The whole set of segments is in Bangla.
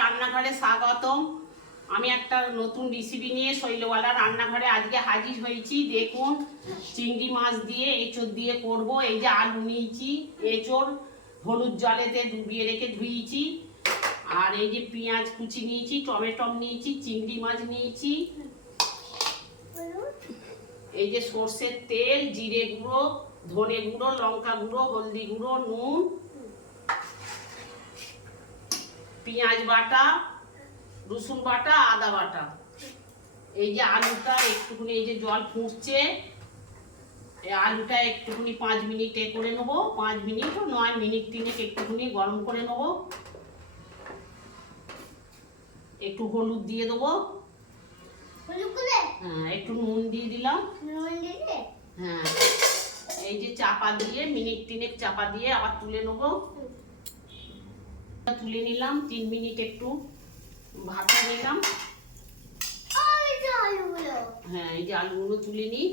রান্নাঘরে স্বাগতম। আমি একটা নতুন রেসিপি নিয়ে শৈলবালা রান্নাঘরে আজকে হাজির হয়েছি। দেখুন, চিংড়ি মাছ দিয়ে এঁচোড় দিয়ে করব। এই যে আলু নিয়েছি, এঁচোড় হলুদ জলেতে ডুবিয়ে রেখে ধুয়েছি, আর এই যে পেঁয়াজ কুচি নিয়েছি, টমেটো নিয়েছি, চিংড়ি মাছ নিয়েছি, এই যে সর্ষের তেল, জিরে গুঁড়ো, ধনে গুঁড়ো, লঙ্কা গুঁড়ো, হলদি গুঁড়ো, নুন, পেঁয়াজ বাটা, রসুন বাটা, আদা বাটা। এই যে আলুটা একটুখানি, এই যে জল ফুটছে, এই আলুটা একটুখানি 5 মিনিট করে নেবো, 5 মিনিট 9 মিনিট একটুখানি গরম করে নেবো। একটু হলুদ দিয়ে দেবো, হ্যাঁ একটু নুন দিয়ে দিলাম, হ্যাঁ এই যে চাপা দিয়ে মিনিট 3 চাপা দিয়ে আবার তুলে নেবো। তুলে নিলাম, 3 মিনিট একটু ভাপা নিলাম। হ্যাঁ এই যে আলুগুলো তুলে নিই।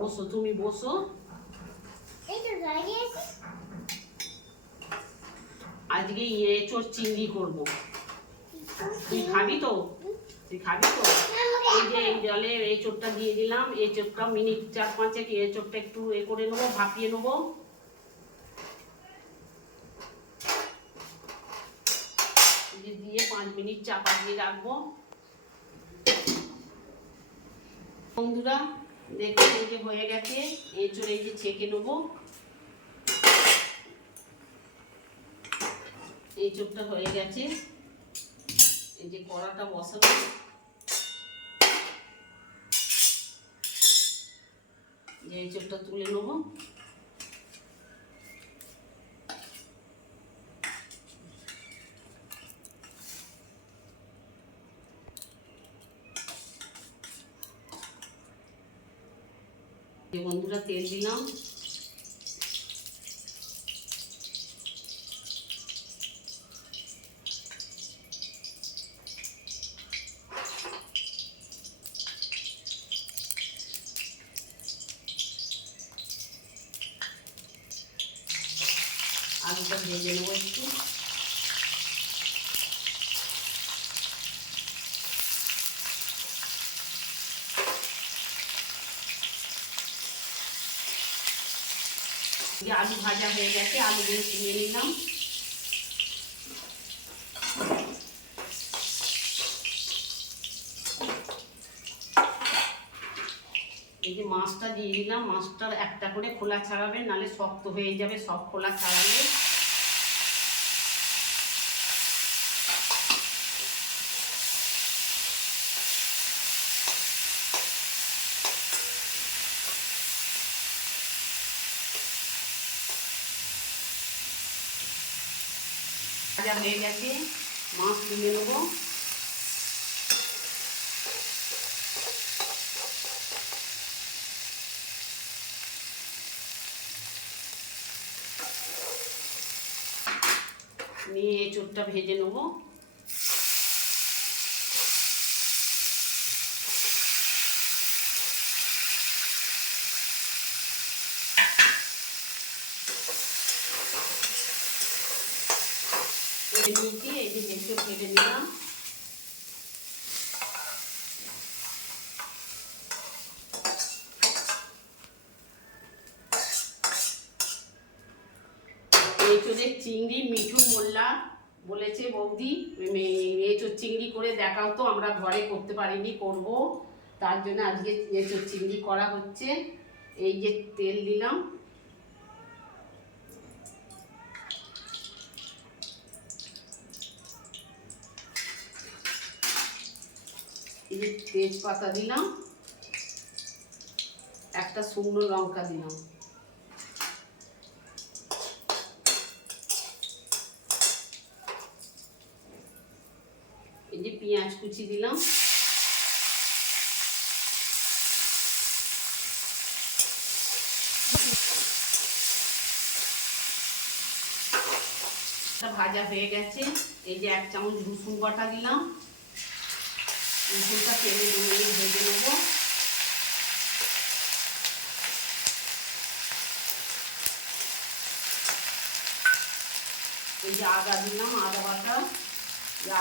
বসো, তুমি বসো। আজকে এঁচোড় চিংড়ি করবো। তুই খাবি তো? তুই খাবি তো? এই যে এই জলে এঁচোড়টা দিয়ে দিলাম। এঁচোড়টা মিনিট 4-5 এঁচোড়টা একটু করে নেবো, ভাপিয়ে নেবো। দিয়ে 5 মিনিট চাপা দিয়ে রাখবো। বন্ধুরা দেখুন, এই যে হয়ে গেছে এঁচোড়, এই যে ছেঁকে নেবো। এঁচোড়টা হয়ে গেছে, এই যে কড়াটা বসাবো। যে এঁচোড়টা তুলে নেবো। বন্ধুরা তেল দিলাম, আলুটা ভেজে নেবো একটু। আলু ভাজা হয়ে গেছে, আলুগুলো তুলে নিলাম। এই যে মাছটা দিয়ে দিলাম। মাছটার একটা করে খোলা ছাড়াবেন, নাহলে শক্ত হয়ে যাবে। সব খোলা ছাড়ালে ভাজা হয়ে গেছে, মাছ তুলে নেবো। নিয়ে এঁচোড়টা ভেজে নেবো। নিয়েছি, এই যে এঁচোড় ভেজে নিলাম। এঁচোড়ের চিংড়ি মিঠু মোল্লা বলেছে, বৌদি এঁচোড় চিংড়ি করে দেখাও তো। আমরা ঘরে করতে পারিনি, করব। তার জন্য আজকে এঁচোড় চিংড়ি করা হচ্ছে। এই যে তেল দিলাম, এই যে তেজপাতা দিলাম, একটা শুকনো লঙ্কা দিলাম, এই যে পেঁয়াজ কুচি দিলাম, ভাজা হয়ে গেছে। এই যে 1 চামচ রসুন বাটা দিলাম। রসুনটা তেলে ভেজে নেবো। যে আদা দিলাম, আদা বাটা,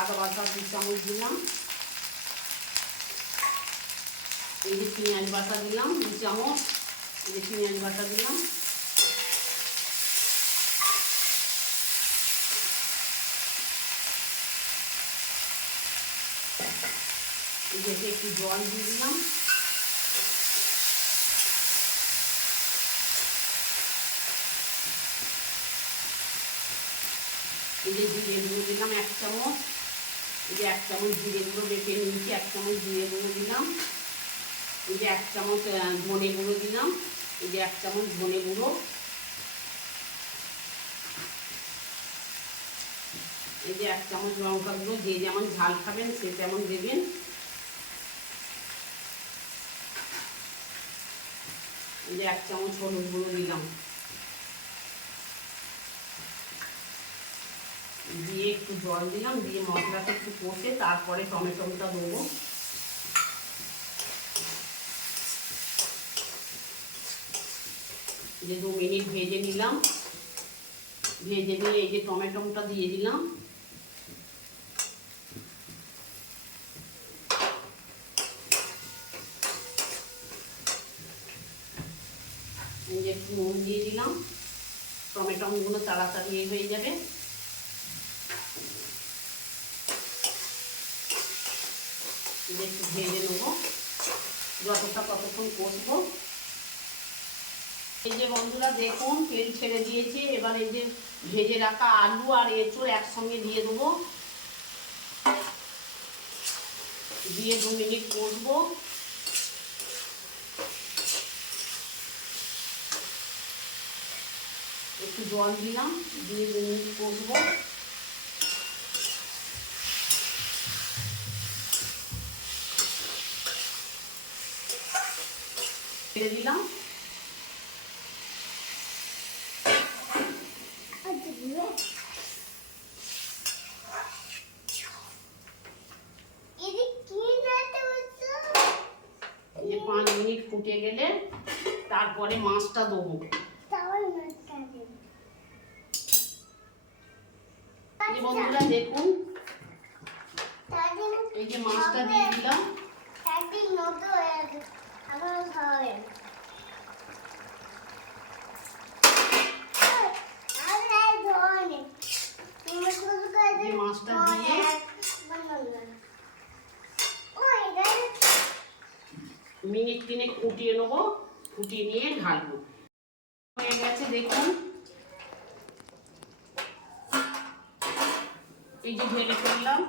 আদা বাটা 2 চামচ দিলাম। এই যে পেঁয়াজ বাটা দিলাম 2 চামচ, এই যে পেঁয়াজ বাটা দিলাম। এই যে একটু জল দিয়ে দিলাম। এই যে জিরে গুঁড়ো দিলাম 1 চামচ, এই যে 1 চামচ জিরে গুঁড়ো বেটে নিয়েছি, 1 চামচ জিরে গুঁড়ো দিলাম। এই যে 1 চামচ ধনে গুঁড়ো দিলাম, এই যে 1 চামচ ধনে গুঁড়ো। এই যে 1 চামচ লঙ্কা গুঁড়ো, যে যেমন ঝাল খাবেন সে তেমন দেবেন। এই যে 1 চামচ হলুদ গুঁড়ো দিলাম, দিয়ে একটু জল দিলাম, দিয়ে মশলাটা একটু কষে তারপরে টমেটোটা দেবো। যে 2 মিনিট ভেজে নিলাম, ভেজে নিয়ে এই যে টমেটোটা দিয়ে দিলাম। এই যে একটু নুন দিয়ে দিলাম, টমেটোগুলো তাড়াতাড়ি হয়ে যাবে। একটু ভেজে নেবো, যতটা কতক্ষণ কষবো। এই যে বন্ধুরা দেখুন তেল ছেড়ে দিয়েছে। এবার এই যে ভেজে রাখা আলু আর এঁচোড় একসঙ্গে দিয়ে দেবো, দিয়ে 2 মিনিট কষবো। একটু জল দিলাম, দিয়ে 2 মিনিট কষবো। ছেড়ে দিলাম। এই 5 মিনিট ফুটে গেলে তারপরে মাছটা দেবো। এই বন্ধুরা দেখুন এই যে মাছটা দিয়ে দিলাম। যে মাছটা দিয়ে মিনিট 3 ফুটিয়ে নেবো, ফুটিয়ে নিয়ে ঢালবো। হয়ে গেছে দেখুন, এই যে ঢেলে ফেললাম।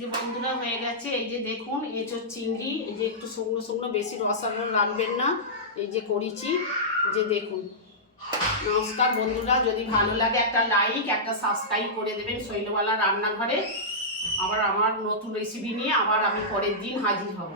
যে বন্ধুরা হয়ে গেছে, এই যে দেখুন এঁচোড় চিংড়ি। এই যে একটু শুকনো শুকনো, বেশি রসালো রাখবেন না। এই যে করেছি, যে দেখুন। নমস্কার বন্ধুরা, যদি ভালো লাগে একটা লাইক, একটা সাবস্ক্রাইব করে দেবেন শৈলবালা রান্নাঘরে। আবার আমার নতুন রেসিপি নিয়ে আবার আমি পরের দিন হাজির হব।